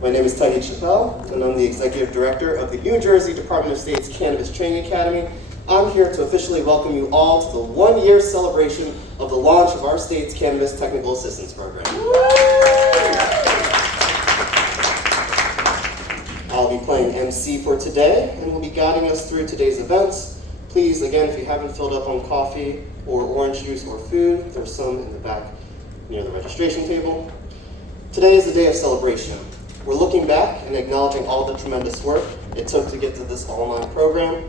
My name is Tahid Chappelle, and I'm the Executive Director of the New Jersey Department of State's Cannabis Training Academy. I'm here to officially welcome you all to the one-year celebration of the launch of our state's Cannabis Technical Assistance Program. I'll be playing MC for today, and will be guiding us through today's events. Please, again, if you haven't filled up on coffee or orange juice or food, there's some in the back near the registration table. Today is a day of celebration. We're looking back and acknowledging all the tremendous work it took to get to this online program,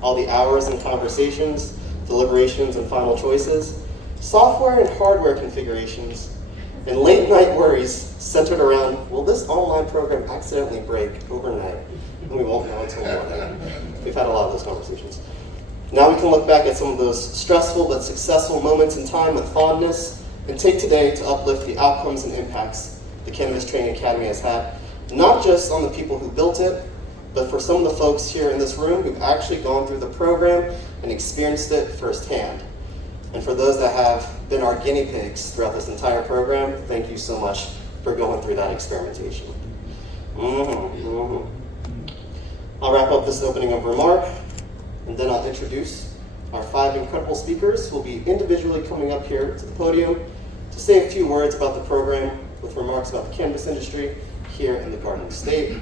all the hours and conversations, deliberations and final choices, software and hardware configurations, and late night worries centered around, will this online program accidentally break overnight? And we won't know until morning. We've had a lot of those conversations. Now we can look back at some of those stressful but successful moments in time with fondness and take today to uplift the outcomes and impacts the Cannabis Training Academy has had, not just on the people who built it, but for some of the folks here in this room who've actually gone through the program and experienced it firsthand. And for those that have been our guinea pigs throughout this entire program, thank you so much for going through that experimentation. I'll wrap up this opening of remark, and then I'll introduce our 5 incredible speakers who will be individually coming up here to the podium to say a few words about the program with remarks about the cannabis industry here in the Garden State.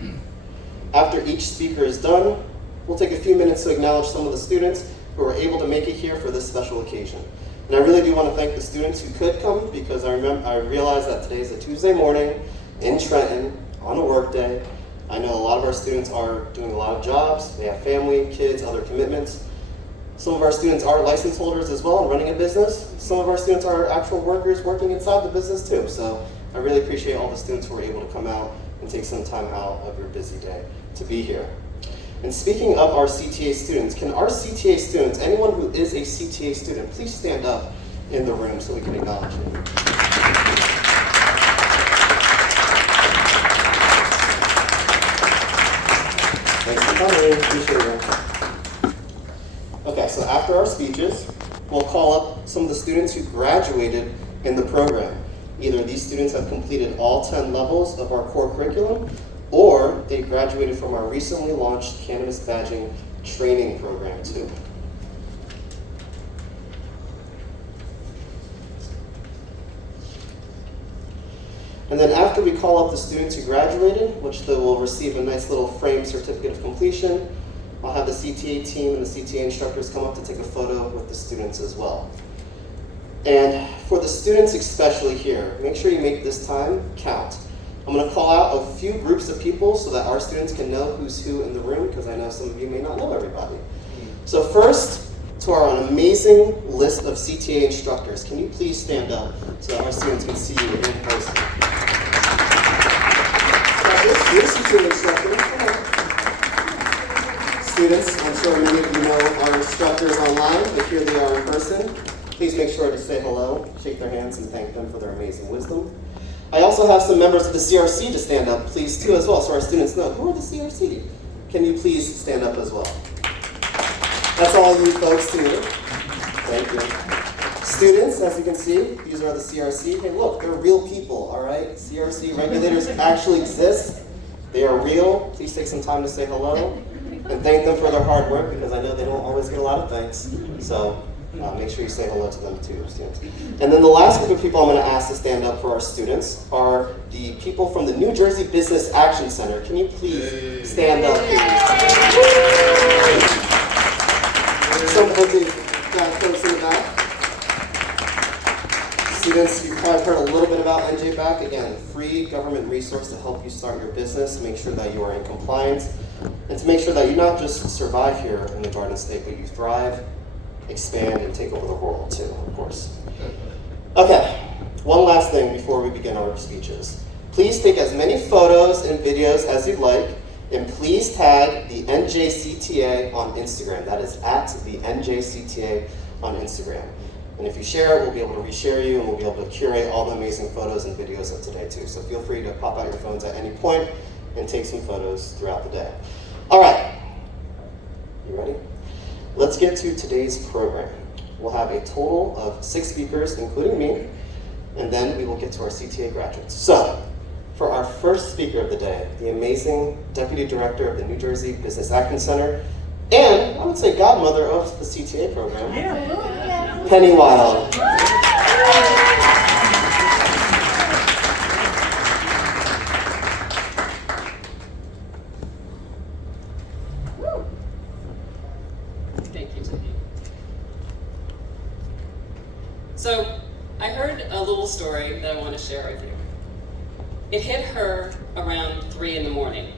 After each speaker is done, we'll take a few minutes to acknowledge some of the students who were able to make it here for this special occasion. And I really do want to thank the students who could come, because I realize that today is a Tuesday morning in Trenton on a work day. I know a lot of our students are doing a lot of jobs, they have family, kids, other commitments. Some of our students are license holders as well and running a business. Some of our students are actual workers working inside the business too. So I really appreciate all the students who were able to come out and take some time out of your busy day to be here. And speaking of our CTA students, can our CTA students, anyone who is a CTA student, please stand up in the room so we can acknowledge you. Thanks for coming, appreciate it. Okay, so after our speeches, we'll call up some of the students who graduated in the program. Either these students have completed all 10 levels of our core curriculum, or they graduated from our recently launched Cannabis Badging Training Program too. And then after we call up the students who graduated, which they will receive a nice little framed certificate of completion, I'll have the CTA team and the CTA instructors come up to take a photo with the students as well. And for the students especially here, make sure you make this time count. I'm going to call out a few groups of people so that our students can know who's who in the room, because I know some of you may not know everybody. So first, to our amazing list of CTA instructors, can you please stand up so that our students can see you in person? You're CTA instructors. Students, I'm sure many of you know our instructors online, but here they are in person. Please make sure to say hello, shake their hands, and thank them for their amazing wisdom. I also have some members of the CRC to stand up, please, too, as well, so our students know. Who are the CRC? Can you please stand up as well? That's all you folks too. Thank you. Students, as you can see, these are the CRC. Hey, look, they're real people, all right? CRC regulators actually exist. They are real. Please take some time to say hello and thank them for their hard work, because I know they don't always get a lot of thanks. So make sure you say hello to them too, students. And then the last group of people I'm going to ask to stand up for our students are the people from the New Jersey Business Action Center. Can you please stand up here? Some empty folks in the back. Students, you've probably heard a little bit about NJBAC. Again, free government resource to help you start your business, make sure that you are in compliance, and to make sure that you not just survive here in the Garden State, but you thrive, expand, and take over the world too, of course. Okay, one last thing before we begin our speeches. Please take as many photos and videos as you'd like, and please tag the NJCTA on Instagram. That is at the NJCTA on Instagram. And if you share it, we'll be able to reshare you, and we'll be able to curate all the amazing photos and videos of today too. So feel free to pop out your phones at any point and take some photos throughout the day. All right, you ready? Let's get to today's program. We'll have a total of 6 speakers, including me, and then we will get to our CTA graduates. So, for our first first speaker of the day, the amazing Deputy Director of the New Jersey Business Action Center, and I would say godmother of the CTA program, Penny Wild. Thank you, Tiffany. So, I heard a little story that I want to share with you. It hit her around 3 in the morning.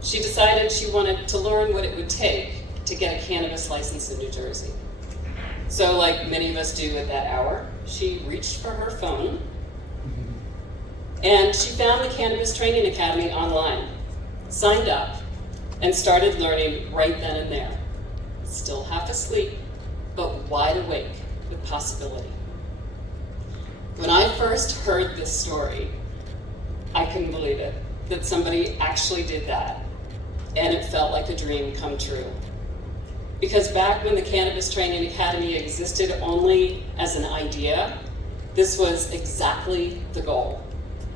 She decided she wanted to learn what it would take to get a cannabis license in New Jersey. So, like many of us do at that hour, she reached for her phone and she found the Cannabis Training Academy online, signed up, and started learning right then and there. Still half asleep, but wide awake with possibility. When I first heard this story, I couldn't believe it, that somebody actually did that, and it felt like a dream come true. Because back when the Cannabis Training Academy existed only as an idea, this was exactly the goal.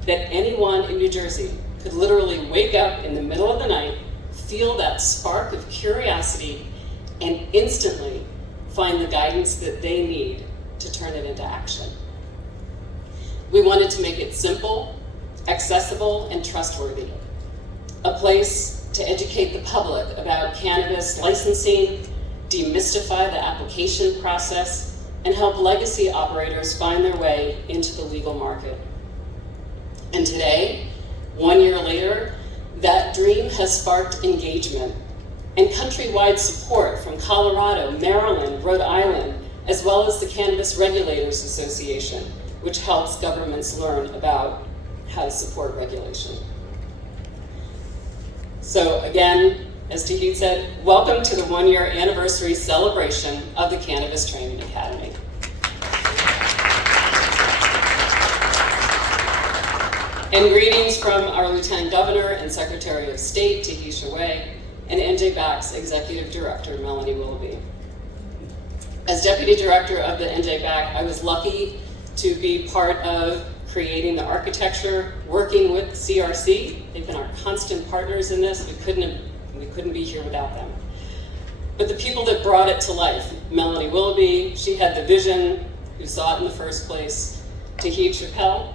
That anyone in New Jersey could literally wake up in the middle of the night, feel that spark of curiosity, and instantly find the guidance that they need to turn it into action. We wanted to make it simple, accessible, and trustworthy. A place to educate the public about cannabis licensing, demystify the application process, and help legacy operators find their way into the legal market. And today, 1 year later, that dream has sparked engagement and countrywide support from Colorado, Maryland, Rhode Island, as well as the Cannabis Regulators Association, which helps governments learn about how to support regulation. So again, as Tahid said, welcome to the 1 year anniversary celebration of the Cannabis Training Academy. And greetings from our Lieutenant Governor and Secretary of State, Tahid Wei, and NJBAC's Executive Director, Melanie Willoughby. As Deputy Director of the NJBAC, I was lucky to be part of creating the architecture, working with CRC. They've been our constant partners in this. We couldn't be here without them. But the people that brought it to life, Melanie Willoughby, she had the vision, who saw it in the first place. Tahid Chappelle,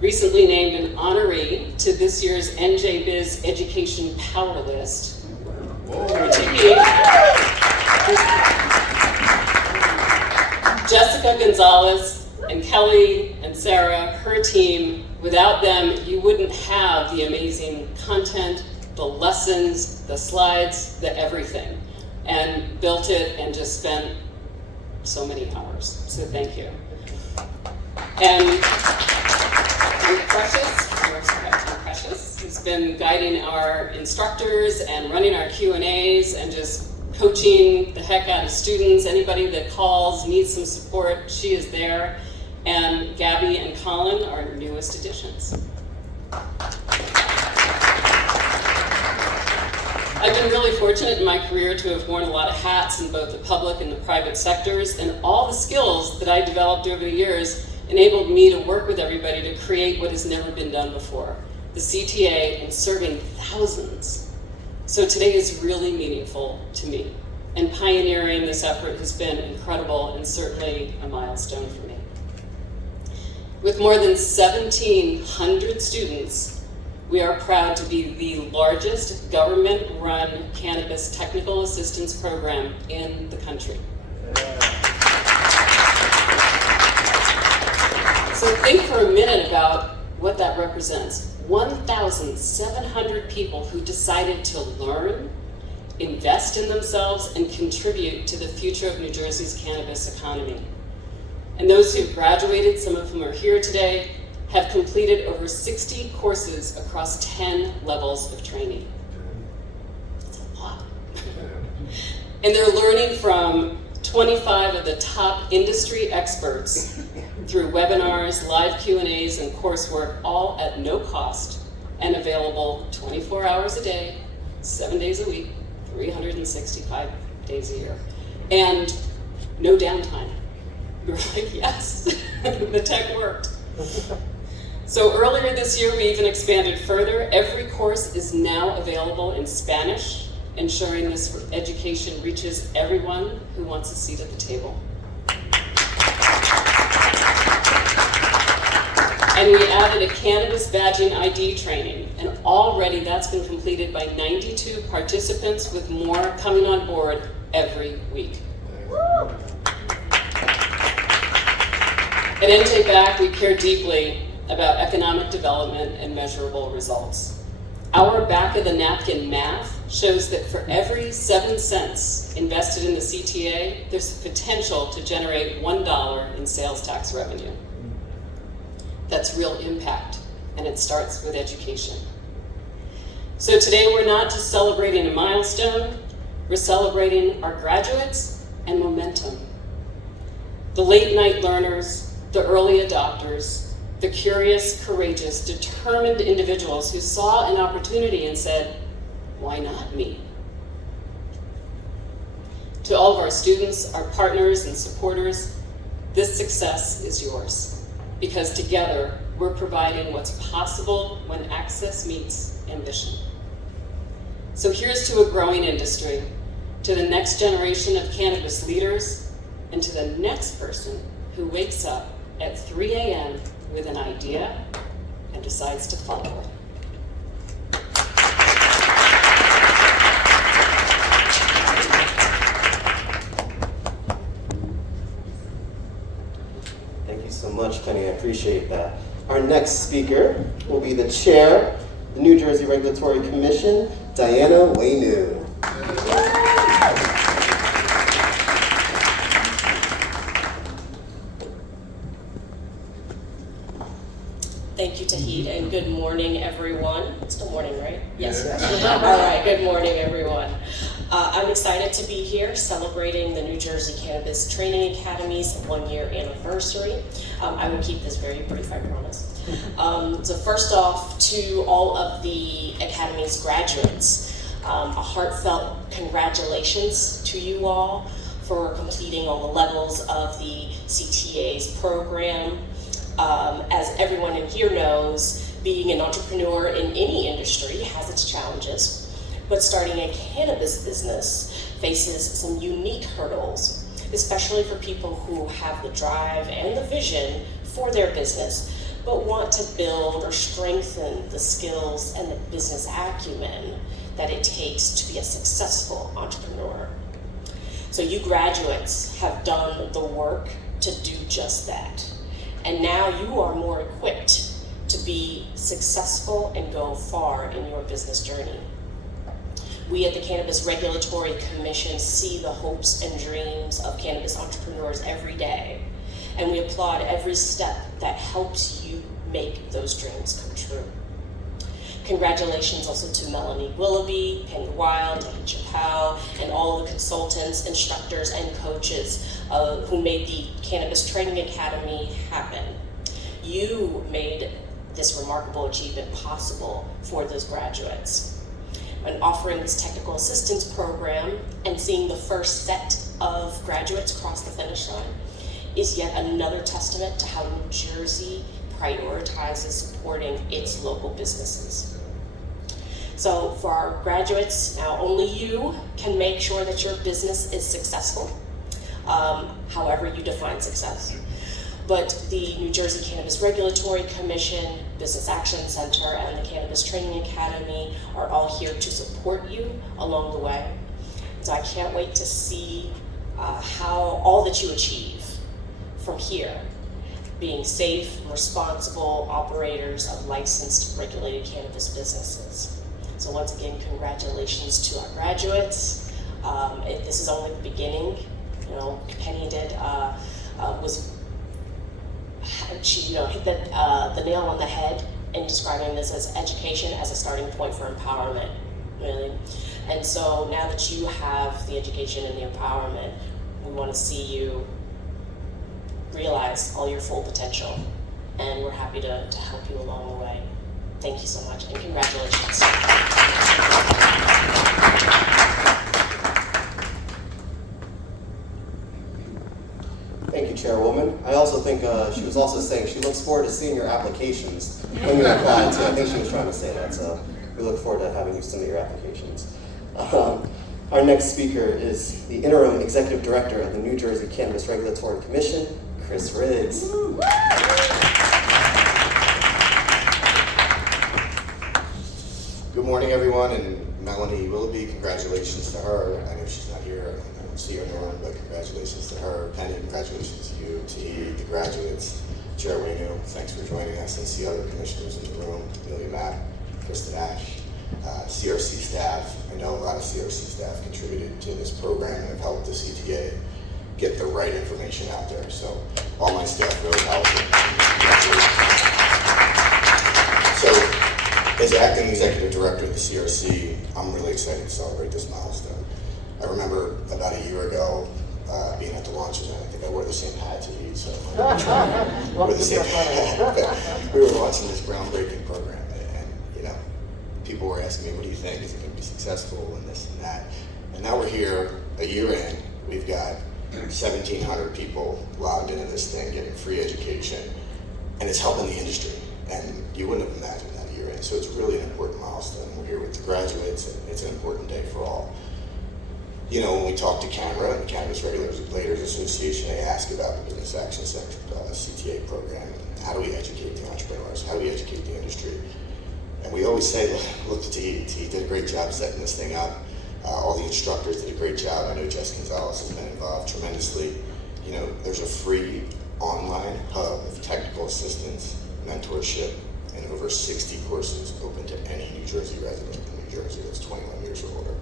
recently named an honoree to this year's NJBiz Education Power List. Jessica Gonzalez and Kelly and Sarah, her team, without them, you wouldn't have the amazing content, the lessons, the slides, the everything, and built it and just spent so many hours. So thank you. And Precious has been guiding our instructors and running our Q&As and just coaching the heck out of students. Anybody that calls, needs some support, she is there. And Gabby and Colin are newest additions. I've been really fortunate in my career to have worn a lot of hats in both the public and the private sectors, and all the skills that I developed over the years enabled me to work with everybody to create what has never been done before, the CTA, and serving thousands. So today is really meaningful to me, and pioneering this effort has been incredible and certainly a milestone for me. With more than 1,700 students, we are proud to be the largest government-run cannabis technical assistance program in the country. So think for a minute about what that represents. 1,700 people who decided to learn, invest in themselves, and contribute to the future of New Jersey's cannabis economy. And those who've graduated, some of whom are here today, have completed over 60 courses across 10 levels of training. That's a lot. And they're learning from 25 of the top industry experts through webinars, live Q&As, and coursework, all at no cost and available 24 hours a day, 7 days a week, 365 days a year. And no downtime. We were like, yes, the tech worked. So earlier this year, we even expanded further. Every course is now available in Spanish, ensuring this education reaches everyone who wants a seat at the table. And we added a cannabis badging ID training, and already that's been completed by 92 participants, with more coming on board every week. At NJBAC, we care deeply about economic development and measurable results. Our back of the napkin math shows that for every 7 cents invested in the CTA, there's the potential to generate $1 in sales tax revenue. That's real impact, and it starts with education. So today we're not just celebrating a milestone, we're celebrating our graduates and momentum. The late night learners, the early adopters, the curious, courageous, determined individuals who saw an opportunity and said, why not me? To all of our students, our partners and supporters, this success is yours. Because together, we're providing what's possible when access meets ambition. So here's to a growing industry, to the next generation of cannabis leaders, and to the next person who wakes up at 3 a.m. with an idea and decides to follow it. Thank you so much, Penny. I appreciate that. Our next speaker will be the chair of the New Jersey Regulatory Commission, Diana Wainu. Thank you, Tahid, and good morning, everyone. It's still morning, right? Yes. All right, good morning, everyone. I'm excited to be here celebrating the New Jersey Cannabis Training Academy's 1-year anniversary. I will keep this very brief, I promise. So first off, to all of the Academy's graduates, a heartfelt congratulations to you all for completing all the levels of the CTA's program. As everyone in here knows, being an entrepreneur in any industry has its challenges, but starting a cannabis business faces some unique hurdles, especially for people who have the drive and the vision for their business, but want to build or strengthen the skills and the business acumen that it takes to be a successful entrepreneur. So you graduates have done the work to do just that. And now you are more equipped to be successful and go far in your business journey. We at the Cannabis Regulatory Commission see the hopes and dreams of cannabis entrepreneurs every day, and we applaud every step that helps you make those dreams come true. Congratulations also to Melanie Willoughby, Penny Wild, Andy Chappelle, and all the consultants, instructors, and coaches who made the Cannabis Training Academy happen. You made this remarkable achievement possible for those graduates. And offering this technical assistance program and seeing the first set of graduates cross the finish line is yet another testament to how New Jersey prioritizes supporting its local businesses. So for our graduates, now only you can make sure that your business is successful, however you define success. But the New Jersey Cannabis Regulatory Commission, Business Action Center, and the Cannabis Training Academy are all here to support you along the way. So I can't wait to see how all that you achieve from here, being safe, responsible operators of licensed regulated cannabis businesses. So once again, congratulations to our graduates. This is only the beginning. You know, Penny she hit the nail on the head in describing this as education as a starting point for empowerment, really. And so now that you have the education and the empowerment, we want to see you realize all your full potential, and we're happy to help you along the way. Thank you so much, and congratulations. Thank you, Chairwoman. I also think she was also saying she looks forward to seeing your applications when you apply too. I think she was trying to say that, so we look forward to having you submit your applications. Our next speaker is the Interim Executive Director of the New Jersey Cannabis Regulatory Commission, Chris Riggs. Good morning, everyone, and Melanie Willoughby, congratulations to her. I know she's not here, I don't see her in the room, but congratulations to her. Penny, congratulations to you, to the graduates. Chair Waynu, thanks for joining us, and see other commissioners in the room, Amelia Mack, Kristen Ash, CRC staff. I know a lot of CRC staff contributed to this program and have helped the CTA get the right information out there. So all my staff really helped. So, as acting executive director of the CRC, I'm really excited to celebrate this milestone. I remember about a year ago being at the launch event. I think I wore the same hat to you, so we're the same hat. We were launching this groundbreaking program, and you know, people were asking me, "What do you think? Is it going to be successful?" And this and that. And now we're here, a year in. We've got 1,700 people logged into this thing, getting free education, and it's helping the industry. And you wouldn't have imagined that a year in. So it's really an important milestone. We're here with the graduates, and it's an important day for all. You know, when we talk to CAMRA and the Cannabis Regulators Association, they ask about the Business Action CTA program. How do we educate the entrepreneurs? How do we educate the industry? And we always say, look to T. He did a great job setting this thing up. All the instructors did a great job. I know Jess Gonzalez has been involved tremendously. You know, there's a free online hub of technical assistance, mentorship, and over 60 courses open to any New Jersey resident in New Jersey that's 21 years or older.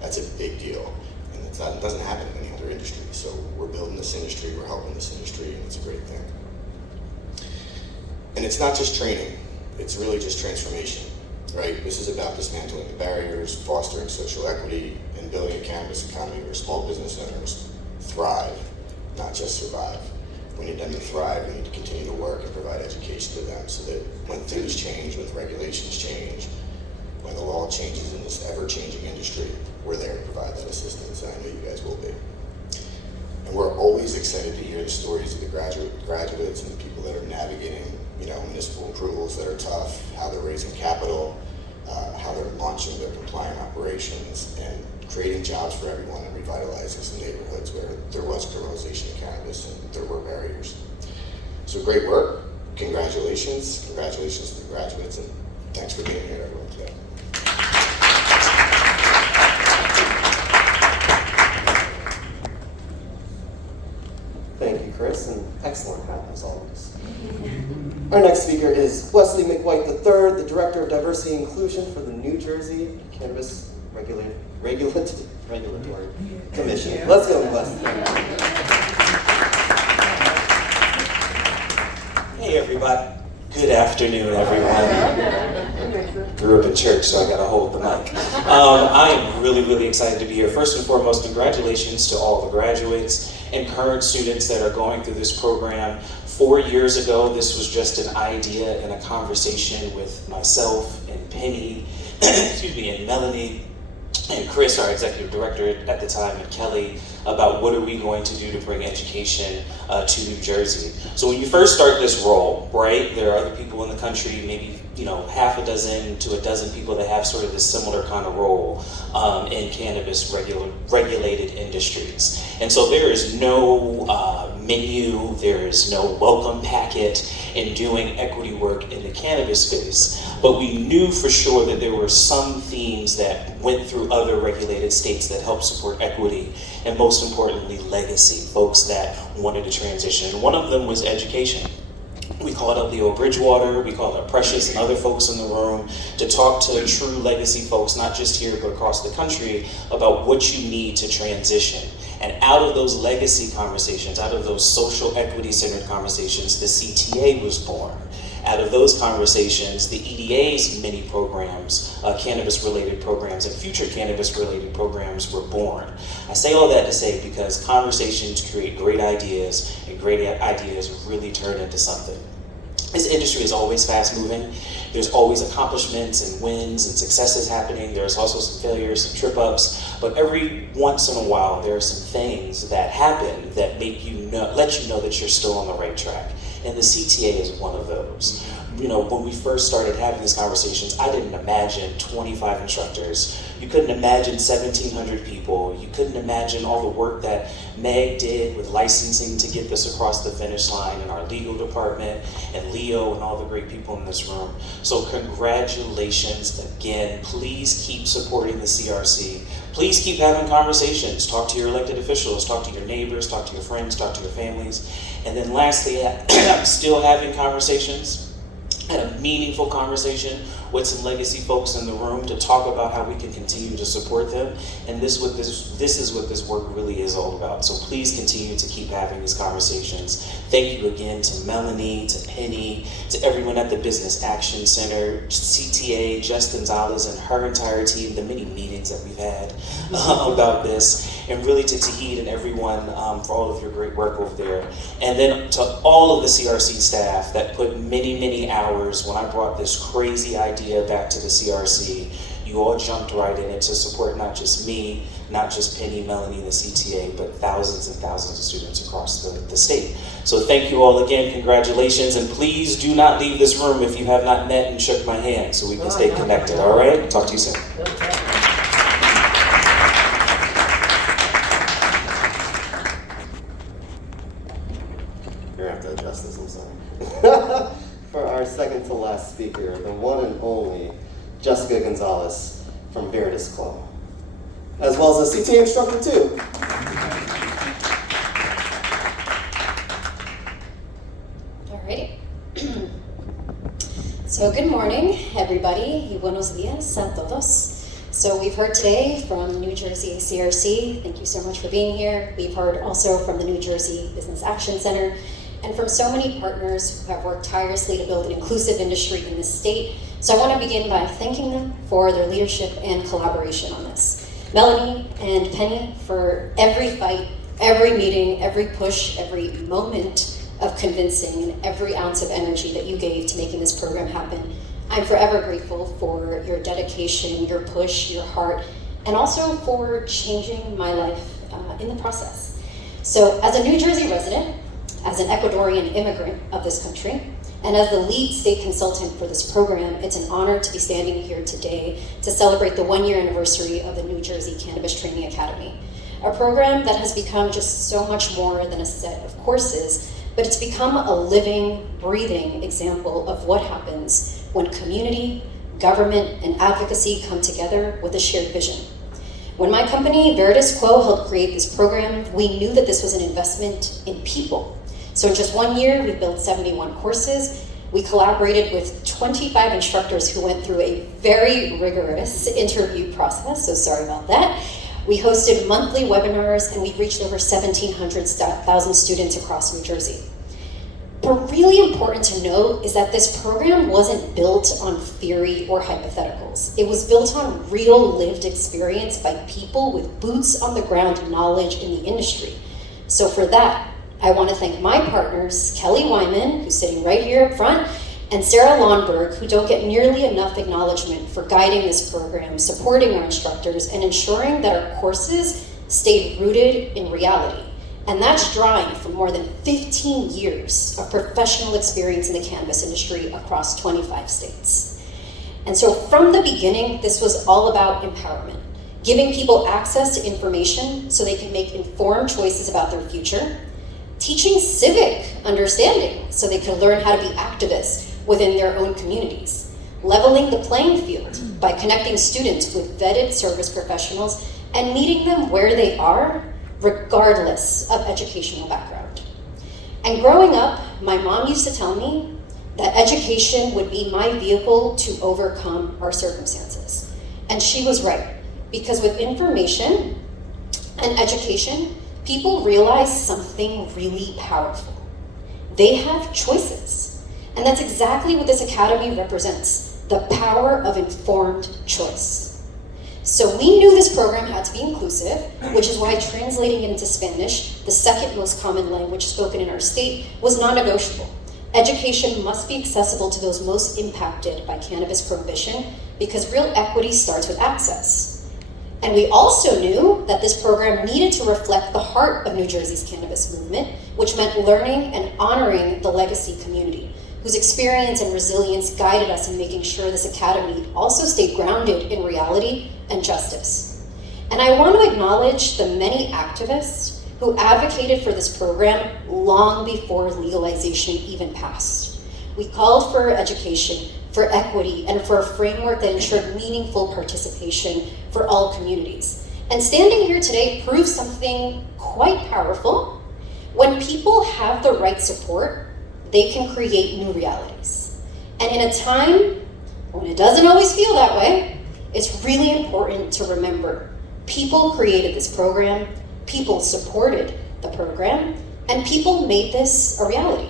That's a big deal, and it doesn't happen in any other industry. So we're building this industry, we're helping this industry, and it's a great thing. And it's not just training, it's really just transformation, right? This is about dismantling the barriers, fostering social equity, and building a cannabis economy where small business owners thrive, not just survive. We need them to thrive, we need to continue to work and provide education to them so that when things change, when regulations change, when the law changes in this ever-changing industry, we're there to provide that assistance, and I know you guys will be. And we're always excited to hear the stories of the graduates and the people that are navigating, you know, municipal approvals that are tough, how they're raising capital, how they're launching their compliant operations, and creating jobs for everyone and revitalizing some neighborhoods where there was criminalization of cannabis and there were barriers. So great work, congratulations to the graduates, and thanks for being here, everyone, today. Thank you, Chris, and excellent hat as always. Our next speaker is Wesley McWhite III, the Director of Diversity and Inclusion for the New Jersey Cannabis Regulatory Commission. Let's go, Wesley. Hey, everybody. Good afternoon, everyone. Grew up in church, so I got to hold the mic. I am really, really excited to be here. First and foremost, congratulations to all the graduates and current students that are going through this program. 4 years ago, this was just an idea and a conversation with myself and Penny, and Melanie, and Chris, our executive director at the time, and Kelly, about what are we going to do to bring education to New Jersey. So when you first start this role, right, there are other people in the country, maybe half a dozen to a dozen people that have sort of this similar kind of role in cannabis regulated industries. And so there is no menu, there is no welcome packet in doing equity work in the cannabis space. But we knew for sure that there were some themes that went through other regulated states that helped support equity, and most importantly, legacy, folks that wanted to transition. And one of them was education. We called up Leo Bridgewater, we called up Precious and other folks in the room to talk to true legacy folks, not just here, but across the country, about what you need to transition. And out of those legacy conversations, out of those social equity-centered conversations, the CTA was born. Out of those conversations, the EDA's many programs, cannabis-related programs, and future cannabis-related programs were born. I say all that to say because conversations create great ideas, and great ideas really turn into something. This industry is always fast moving. There's always accomplishments and wins and successes happening. There's also some failures, some trip ups, but every once in a while there are some things that happen that make you know, let you know that you're still on the right track. And the CTA is one of those. You know, when we first started having these conversations, I didn't imagine 25 instructors. You couldn't imagine 1,700 people. You couldn't imagine all the work that Meg did with licensing to get this across the finish line, and our legal department, and Leo, and all the great people in this room. So congratulations again. Please keep supporting the CRC. Please keep having conversations. Talk to your elected officials, talk to your neighbors, talk to your friends, talk to your families. And then lastly, I'm still having conversations. Had a meaningful conversation with some legacy folks in the room to talk about how we can continue to support them. And this is what this work really is all about. So please continue to keep having these conversations. Thank you again to Melanie, to Penny, to everyone at the Business Action Center, CTA, Jess Gonzalez and her entire team, the many meetings that we've had about this, and really to Tahid and everyone for all of your great work over there. And then to all of the CRC staff that put many, many hours when I brought this crazy idea back to the CRC. You all jumped right in it to support not just me, not just Penny, Melanie, and the CTA, but thousands and thousands of students across the state. So thank you all again, congratulations, and please do not leave this room if you have not met and shook my hand so we can stay connected, all right? Talk to you soon. You're gonna have to adjust this, I'm sorry. For our second to last speaker, the one and only Jessica Gonzalez from Veritas Club, as well as a CTA instructor too. Alrighty. So good morning, everybody. Y buenos días a todos. So we've heard today from New Jersey CRC. Thank you so much for being here. We've heard also from the New Jersey Business Action Center, and from so many partners who have worked tirelessly to build an inclusive industry in this state. So I want to begin by thanking them for their leadership and collaboration on this. Melanie and Penny for every fight, every meeting, every push, every moment of convincing, and every ounce of energy that you gave to making this program happen. I'm forever grateful for your dedication, your push, your heart, and also for changing my life in the process. So as a New Jersey resident, as an Ecuadorian immigrant of this country, and as the lead state consultant for this program, it's an honor to be standing here today to celebrate the 1-year anniversary of the New Jersey Cannabis Training Academy, a program that has become just so much more than a set of courses, but it's become a living, breathing example of what happens when community, government, and advocacy come together with a shared vision. When my company, Veritas Quo, helped create this program, we knew that this was an investment in people. So in just 1 year, we built 71 courses. We collaborated with 25 instructors who went through a very rigorous interview process, so sorry about that. We hosted monthly webinars, and we reached over 1,700 students across New Jersey. But really important to note is that this program wasn't built on theory or hypotheticals. It was built on real lived experience by people with boots on the ground knowledge in the industry. So for that, I want to thank my partners, Kelly Wyman, who's sitting right here up front, and Sarah Lawnberg, who don't get nearly enough acknowledgement for guiding this program, supporting our instructors, and ensuring that our courses stayed rooted in reality. And that's drawing from more than 15 years of professional experience in the cannabis industry across 25 states. And so from the beginning, this was all about empowerment, giving people access to information so they can make informed choices about their future, teaching civic understanding so they could learn how to be activists within their own communities, leveling the playing field by connecting students with vetted service professionals and meeting them where they are, regardless of educational background. And growing up, my mom used to tell me that education would be my vehicle to overcome our circumstances. And she was right, because with information and education, people realize something really powerful. They have choices. And that's exactly what this academy represents, the power of informed choice. So we knew this program had to be inclusive, which is why translating it into Spanish, the second most common language spoken in our state, was non-negotiable. Education must be accessible to those most impacted by cannabis prohibition because real equity starts with access. And we also knew that this program needed to reflect the heart of New Jersey's cannabis movement, which meant learning and honoring the legacy community, whose experience and resilience guided us in making sure this academy also stayed grounded in reality and justice. And I want to acknowledge the many activists who advocated for this program long before legalization even passed. We called for education, for equity, and for a framework that ensured meaningful participation for all communities. And standing here today proves something quite powerful. When people have the right support, they can create new realities. And in a time when it doesn't always feel that way, it's really important to remember people created this program, people supported the program, and people made this a reality.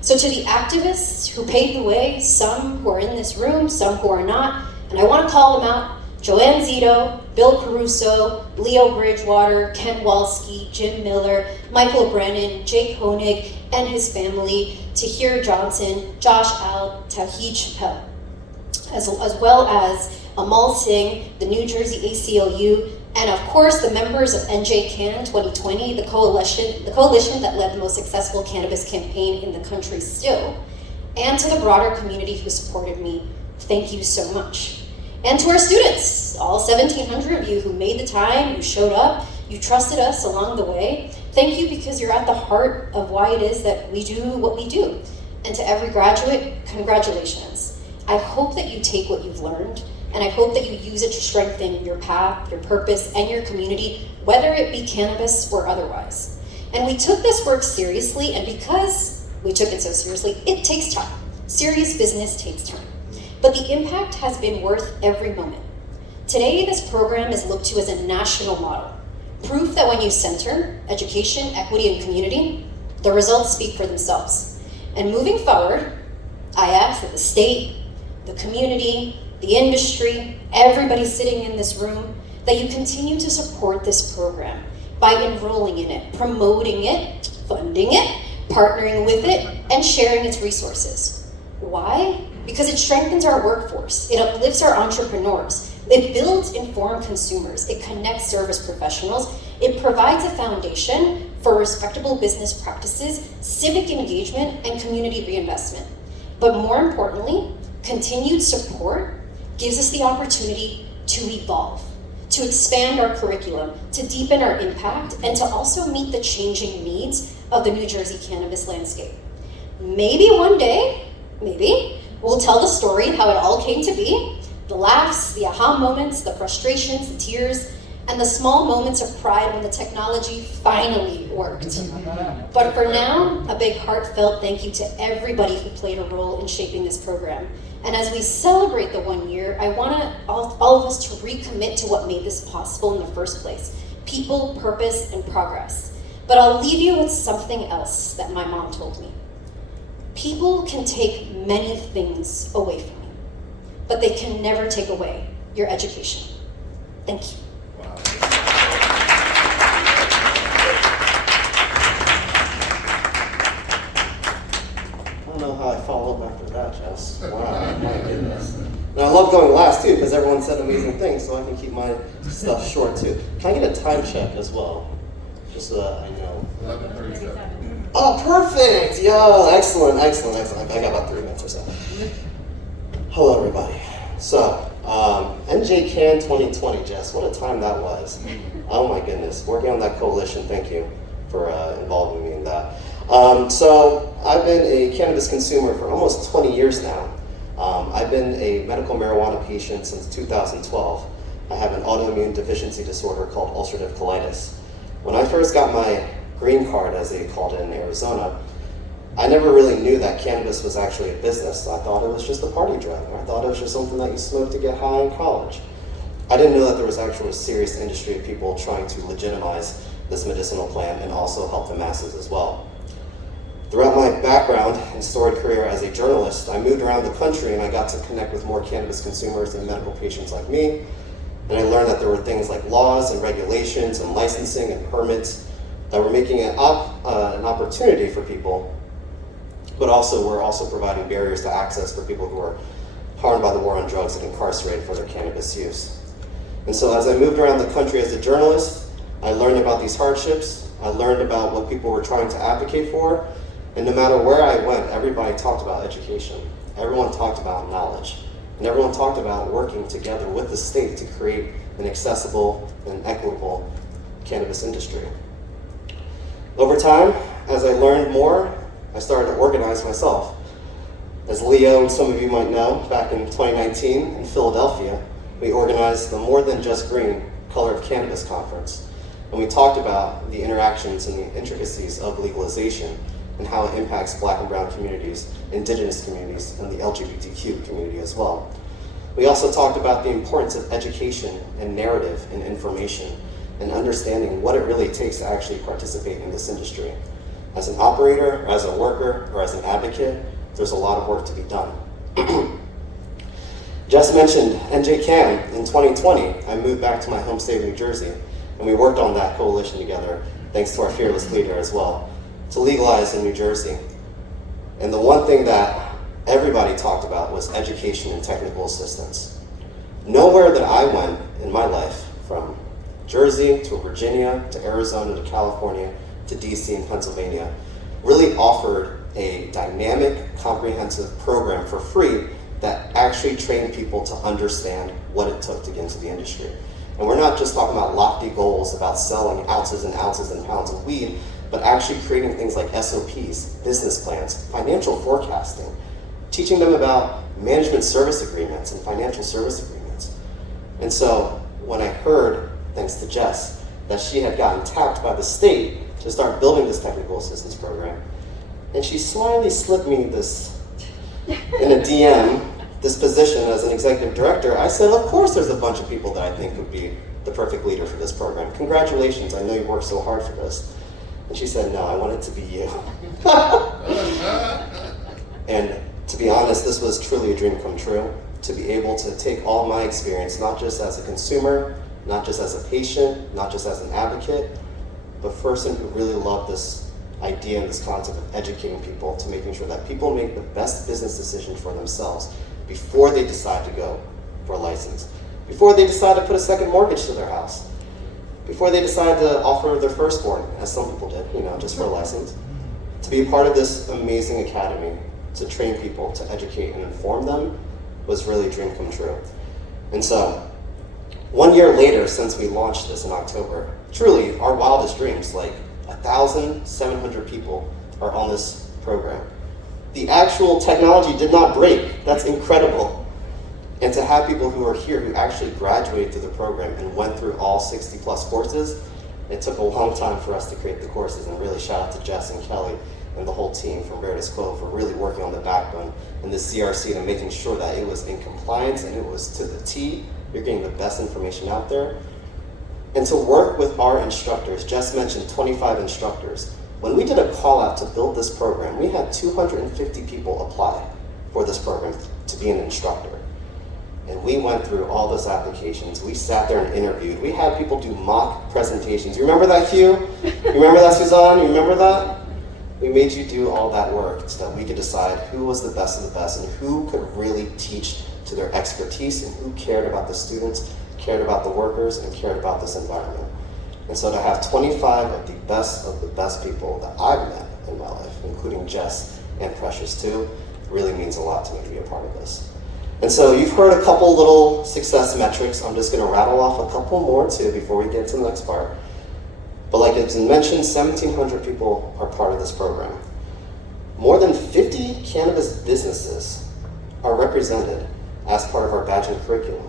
So to the activists who paved the way, some who are in this room, some who are not, and I want to call them out: Joanne Zito, Bill Caruso, Leo Bridgewater, Ken Walski, Jim Miller, Michael Brennan, Jake Honig and his family, Tahir Johnson, Josh Al, Tawheed Chappelle, as well as Amal Singh, the New Jersey ACLU, and of course the members of NJCAN 2020, the coalition that led the most successful cannabis campaign in the country still, and to the broader community who supported me. Thank you so much. And to our students, all 1,700 of you who made the time, who showed up, you trusted us along the way. Thank you, because you're at the heart of why it is that we do what we do. And to every graduate, congratulations. I hope that you take what you've learned, and I hope that you use it to strengthen your path, your purpose, and your community, whether it be cannabis or otherwise. And we took this work seriously, and because we took it so seriously, it takes time. Serious business takes time. But the impact has been worth every moment. Today, this program is looked to as a national model, proof that when you center education, equity, and community, the results speak for themselves. And moving forward, I ask that the state, the community, the industry, everybody sitting in this room, that you continue to support this program by enrolling in it, promoting it, funding it, partnering with it, and sharing its resources. Why? Because it strengthens our workforce, it uplifts our entrepreneurs, it builds informed consumers, it connects service professionals, it provides a foundation for respectable business practices, civic engagement, and community reinvestment. But more importantly, continued support gives us the opportunity to evolve, to expand our curriculum, to deepen our impact, and to also meet the changing needs of the New Jersey cannabis landscape. Maybe one day, we'll tell the story how it all came to be, the laughs, the aha moments, the frustrations, the tears, and the small moments of pride when the technology finally worked. But for now, a big heartfelt thank you to everybody who played a role in shaping this program. And as we celebrate the 1 year, I want all of us to recommit to what made this possible in the first place: people, purpose, and progress. But I'll leave you with something else that my mom told me. People can take many things away from you, but they can never take away your education. Thank you. I don't know how I follow up after that, Jess. Wow, my goodness. And I love going last too, because everyone said amazing things, so I can keep my stuff short too. Can I get a time check as well? Just so that I know. 11:37. Oh, perfect! Yo, excellent. I got about 3 minutes or so. Hello, everybody. So, NJCAN 2020, Jess, what a time that was. Oh my goodness, working on that coalition, thank you for involving me in that. So, I've been a cannabis consumer for almost 20 years now. I've been a medical marijuana patient since 2012. I have an autoimmune deficiency disorder called ulcerative colitis. When I first got my green card, as they called it in Arizona, I never really knew that cannabis was actually a business. I thought it was just a party drug. I thought it was just something that you smoked to get high in college. I didn't know that there was actually a serious industry of people trying to legitimize this medicinal plant and also help the masses as well. Throughout my background and storied career as a journalist, I moved around the country and I got to connect with more cannabis consumers and medical patients like me. And I learned that there were things like laws and regulations and licensing and permits that were making it an opportunity for people but also we're also providing barriers to access for people who are harmed by the war on drugs and incarcerated for their cannabis use. And so as I moved around the country as a journalist, I learned about these hardships, I learned about what people were trying to advocate for, and no matter where I went, everybody talked about education. Everyone talked about knowledge. And everyone talked about working together with the state to create an accessible and equitable cannabis industry. Over time, as I learned more, I started to organize myself. As Leo and some of you might know, back in 2019 in Philadelphia, we organized the More Than Just Green Color of Cannabis Conference. And we talked about the interactions and the intricacies of legalization and how it impacts Black and brown communities, indigenous communities, and the LGBTQ community as well. We also talked about the importance of education and narrative and information and understanding what it really takes to actually participate in this industry. As an operator, or as a worker, or as an advocate, there's a lot of work to be done. Jess mentioned NJCAM in 2020. I moved back to my home state of New Jersey, and we worked on that coalition together, thanks to our fearless leader as well, to legalize in New Jersey. And the one thing that everybody talked about was education and technical assistance. Nowhere that I went in my life, from Jersey to Virginia to Arizona to California to DC and Pennsylvania, really offered a dynamic, comprehensive program for free that actually trained people to understand what it took to get into the industry. And we're not just talking about lofty goals about selling ounces and ounces and pounds of weed, but actually creating things like SOPs, business plans, financial forecasting, teaching them about management service agreements and financial service agreements. And so when I heard, thanks to Jess, that she had gotten tapped by the state to start building this technical assistance program, and she slyly slipped me this, in a DM, this position as an executive director, I said, of course there's a bunch of people that I think would be the perfect leader for this program. Congratulations, I know you worked so hard for this. And she said, no, I want it to be you. And to be honest, this was truly a dream come true, to be able to take all my experience, not just as a consumer, not just as a patient, not just as an advocate, but a person who really loved this idea and this concept of educating people to making sure that people make the best business decision for themselves before they decide to go for a license, before they decide to put a second mortgage to their house, before they decide to offer their firstborn, as some people did, just for a license. To be a part of this amazing academy, to train people, to educate and inform them, was really a dream come true. And so, 1 year later, since we launched this in October, truly our wildest dreams, like 1,700 people are on this program. The actual technology did not break. That's incredible. And to have people who are here who actually graduated through the program and went through all 60 plus courses, it took a long time for us to create the courses, and really shout out to Jess and Kelly and the whole team from Veritas Quo for really working on the backbone and the CRC and making sure that it was in compliance and it was to the T. You're getting the best information out there. And to work with our instructors, Jess mentioned 25 instructors. When we did a call out to build this program, we had 250 people apply for this program to be an instructor. And we went through all those applications. We sat there and interviewed. We had people do mock presentations. You remember that, Hugh? You remember that, Suzanne? You remember that? We made you do all that work so that we could decide who was the best of the best and who could really teach to their expertise and who cared about the students, cared about the workers, and cared about this environment. And so to have 25 of the best people that I've met in my life, including Jess and Precious too, really means a lot to me to be a part of this. And so you've heard a couple little success metrics. I'm just gonna rattle off a couple more too before we get to the next part. But like it's been mentioned, 1,700 people are part of this program. More than 50 cannabis businesses are represented as part of our badge and curriculum.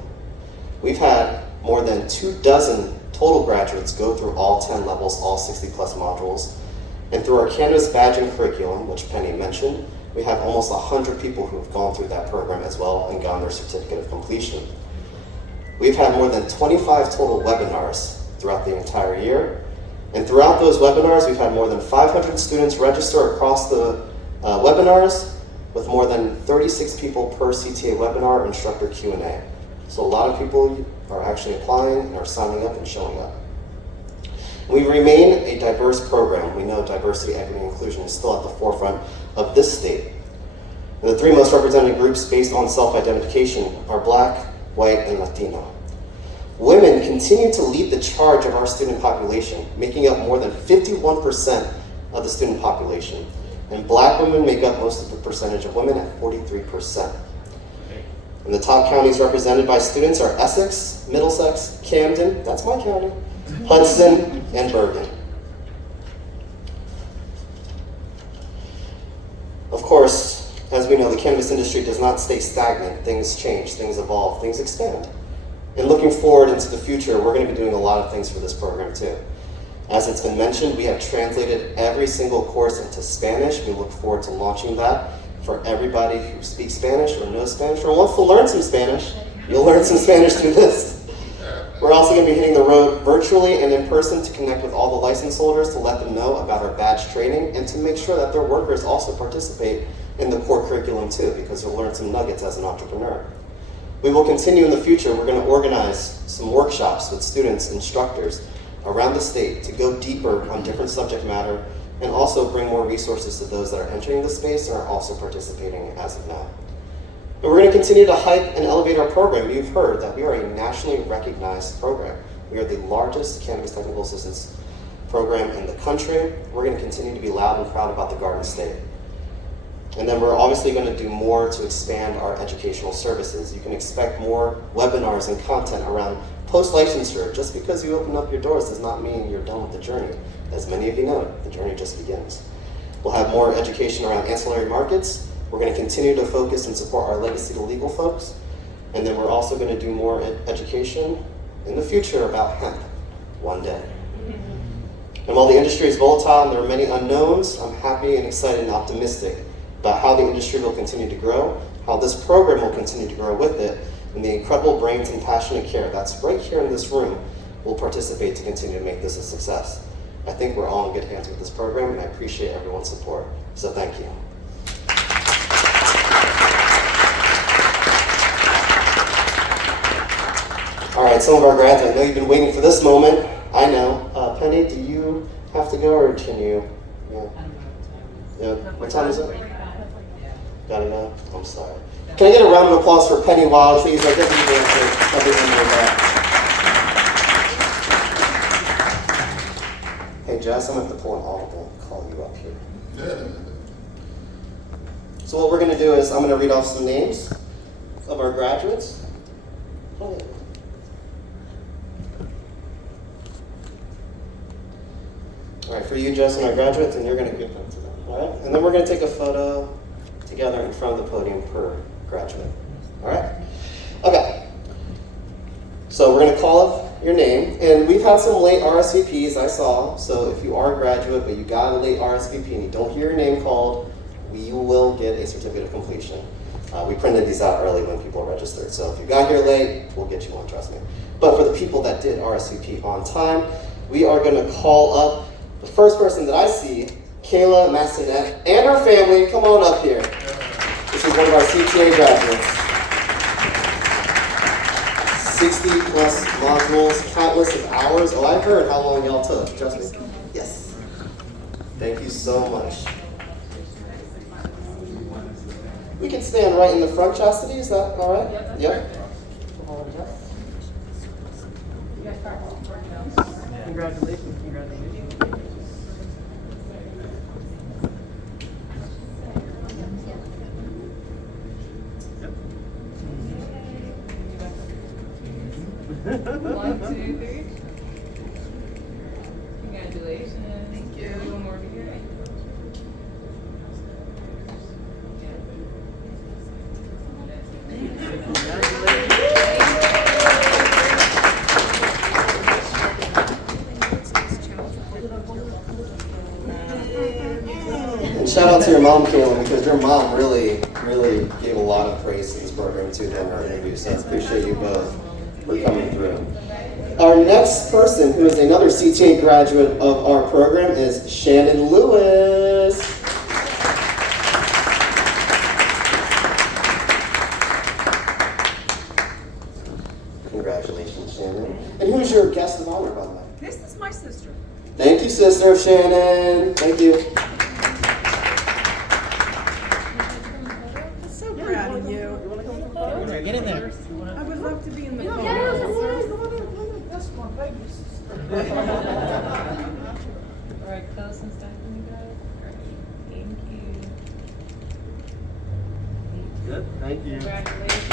We've had more than 24 total graduates go through all 10 levels, all 60 plus modules. And through our Cannabis badge and curriculum, which Penny mentioned, we have almost 100 people who have gone through that program as well and gotten their certificate of completion. We've had more than 25 total webinars throughout the entire year. And throughout those webinars, we've had more than 500 students register across the webinars, with more than 36 people per CTA webinar instructor Q&A. So a lot of people are actually applying and are signing up and showing up. We remain a diverse program. We know diversity, equity, and inclusion is still at the forefront of this state. And the three most represented groups based on self-identification are Black, White, and Latino. Women continue to lead the charge of our student population, making up more than 51% of the student population. And Black women make up most of the percentage of women at 43%. And the top counties represented by students are Essex, Middlesex, Camden, that's my county, Hudson, and Bergen. Of course, as we know, the cannabis industry does not stay stagnant. Things change, things evolve, things expand. And looking forward into the future, we're going to be doing a lot of things for this program too. As it's been mentioned, we have translated every single course into Spanish. We look forward to launching that for everybody who speaks Spanish or knows Spanish or wants to learn some Spanish. You'll learn some Spanish through this. We're also going to be hitting the road virtually and in person to connect with all the license holders to let them know about our badge training and to make sure that their workers also participate in the core curriculum too, because you'll learn some nuggets as an entrepreneur. We will continue in the future. We're going to organize some workshops with students, instructors around the state to go deeper on different subject matter and also bring more resources to those that are entering the space and are also participating as of now. And we're going to continue to hype and elevate our program. You've heard that we are a nationally recognized program. We are the largest cannabis technical assistance program in the country. We're going to continue to be loud and proud about the Garden State. And then we're obviously going to do more to expand our educational services. You can expect more webinars and content around post-licensure. Just because you open up your doors does not mean you're done with the journey. As many of you know, the journey just begins. We'll have more education around ancillary markets. We're going to continue to focus and support our legacy to legal folks. And then we're also going to do more education in the future about hemp one day. And while the industry is volatile and there are many unknowns, I'm happy and excited and optimistic about how the industry will continue to grow, how this program will continue to grow with it, and the incredible brains and passion and care that's right here in this room will participate to continue to make this a success. I think we're all in good hands with this program, and I appreciate everyone's support. So thank you. All right, some of our grads, I know you've been waiting for this moment. I know. Penny, do you have to go, or can you? Yeah. What time is it? Gotta go? I'm sorry. Can I get a round of applause for Penny Wild, please? Our deputy director. Everything with that. Hey, Jess, I'm going to have to pull an audible and call you up here. So what we're going to do is I'm going to read off some names of our graduates. All right, for you, Jess, and our graduates, and you're going to give them to them. All right? And then we're going to take a photo together in front of the podium per graduate. All right? Okay. So we're going to call up your name, and we've had some late RSVPs I saw, so if you are a graduate but you got a late RSVP and you don't hear your name called, you will get a certificate of completion. We printed these out early when people registered, so if you got here late, we'll get you one, trust me. But for the people that did RSVP on time, we are going to call up the first person that I see, Kayla Massonet, and her family. Come on up here. This is one of our CTA graduates. 60 plus modules, countless of hours. Oh, I heard how long y'all took, trust me. Yes. Thank you so much. We can stand right in the front, Chastity, is that all right? Yep. Congratulations, congratulations. One, two, three. Congratulations. Thank you. One more here. And shout out to your mom, Kayla, because your mom really gave a lot of praise to this program too during our interview. So I appreciate you both for coming through. Our next person, who is another CTA graduate of our program, is Shannon Lewis. Congratulations, Shannon. And who's your guest of honor, by the way? This is my sister. Thank you, Sister Shannon. Thank you. I'm so proud of you. You want to come for a photo? Get in there. I would love to be in the photo. That's my baby sister. All right, close and stuff when you guys. Great. Thank you. Good. Thank you. Congratulations.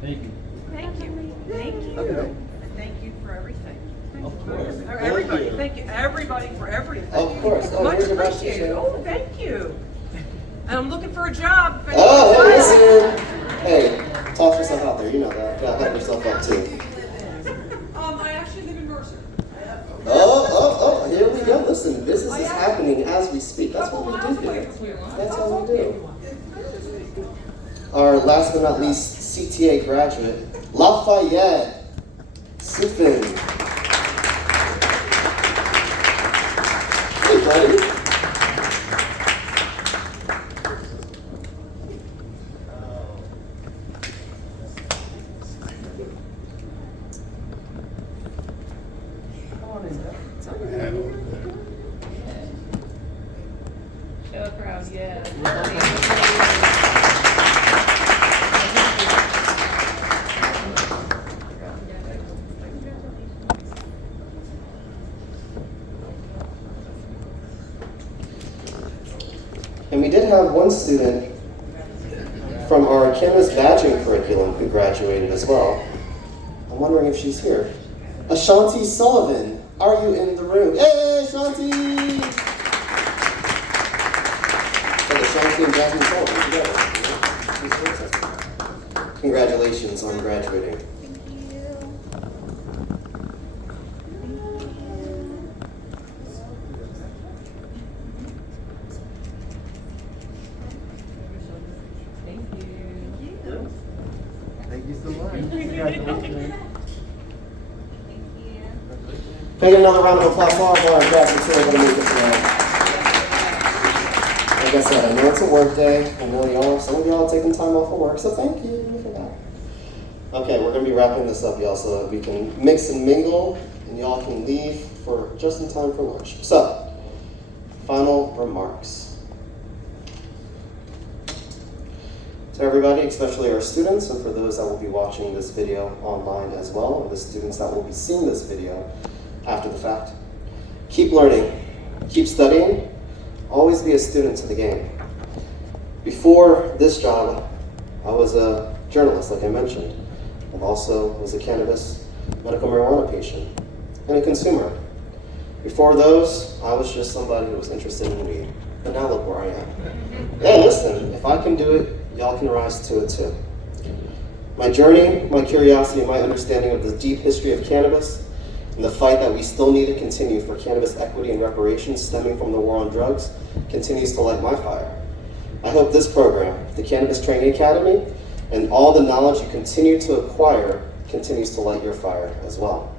Thank you. Thank you. Thank you. Okay. Thank you for everything. Of course. Everybody, you. thank you, everybody for everything. Of course. Oh, Much here's your best appreciated. sister. Oh, thank you. And I'm looking for a job. If Oh, hey, anybody's hiring. listen. Hey, toss yourself out there. You know that. You gotta hype yourself up too. I actually live in Mercer. Oh, here we go. Listen, business is happening as we speak. That's what we do here. That's what we do. Our last but not least CTA graduate, Lafayette Siffin. Hey, buddy. Show a crowd, yeah. And we did have one student from our Cannabis badging curriculum who graduated as well. I'm wondering if she's here. Ashanti Sullivan, are you in the room? Hey, Ashanti! Hey, Ashanti and Jasmine Sullivan together. She's princess. Congratulations on graduating. Thank you so much. Congratulations. Can I get another round of applause for our graduates who are going to make it tonight? Like I said, I know it's a work day. I know some of y'all are taking time off of work, so thank you for that. Okay, we're going to be wrapping this up, y'all, so that we can mix and mingle, and y'all can leave for just in time for lunch. So, final remarks. To everybody, especially our students, and for those that will be watching this video online as well, and the students that will be seeing this video after the fact, keep learning, keep studying, always be a student to the game. Before this job, I was a journalist, like I mentioned. I also was a cannabis medical marijuana patient and a consumer. Before those, I was just somebody who was interested in weed. But now look where I am. Yeah, listen, if I can do it, y'all can rise to it too. My journey, my curiosity, my understanding of the deep history of cannabis, and the fight that we still need to continue for cannabis equity and reparations stemming from the war on drugs continues to light my fire. I hope this program, the Cannabis Training Academy, and all the knowledge you continue to acquire continues to light your fire as well.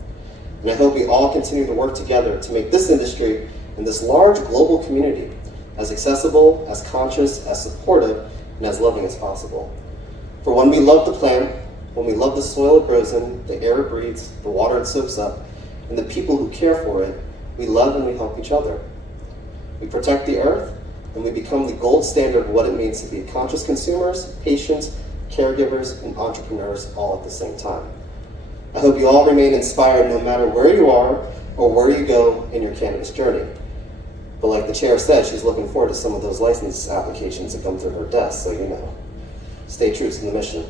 And I hope we all continue to work together to make this industry and this large global community as accessible, as conscious, as supportive, and as loving as possible. For when we love the plant, when we love the soil it grows in, the air it breathes, the water it soaks up, and the people who care for it, we love and we help each other. We protect the earth, and we become the gold standard of what it means to be conscious consumers, patients, caregivers, and entrepreneurs all at the same time. I hope you all remain inspired no matter where you are or where you go in your cannabis journey. But like the chair said, she's looking forward to some of those license applications that come through her desk, so you know. Stay true to the mission.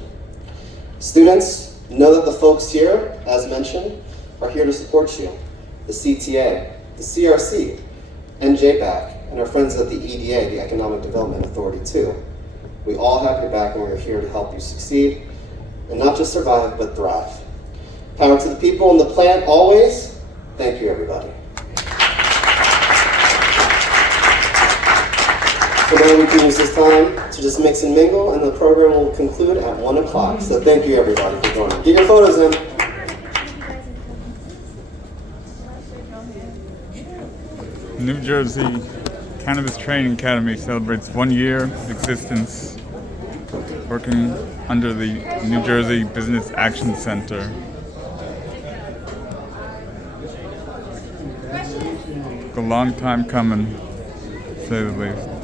Students, know that the folks here, as mentioned, are here to support you. The CTA, the CRC, NJBAC, and our friends at the EDA, the Economic Development Authority too. We all have your back and we're here to help you succeed, and not just survive, but thrive. Power to the people in the plant always. Thank you, everybody. So now we can use this time to just mix and mingle, and the program will conclude at 1 o'clock. So thank you, everybody, for joining. Get your photos in. New Jersey Cannabis Training Academy celebrates 1 year of existence, working under the New Jersey Business Action Center. A long time coming, to say the least.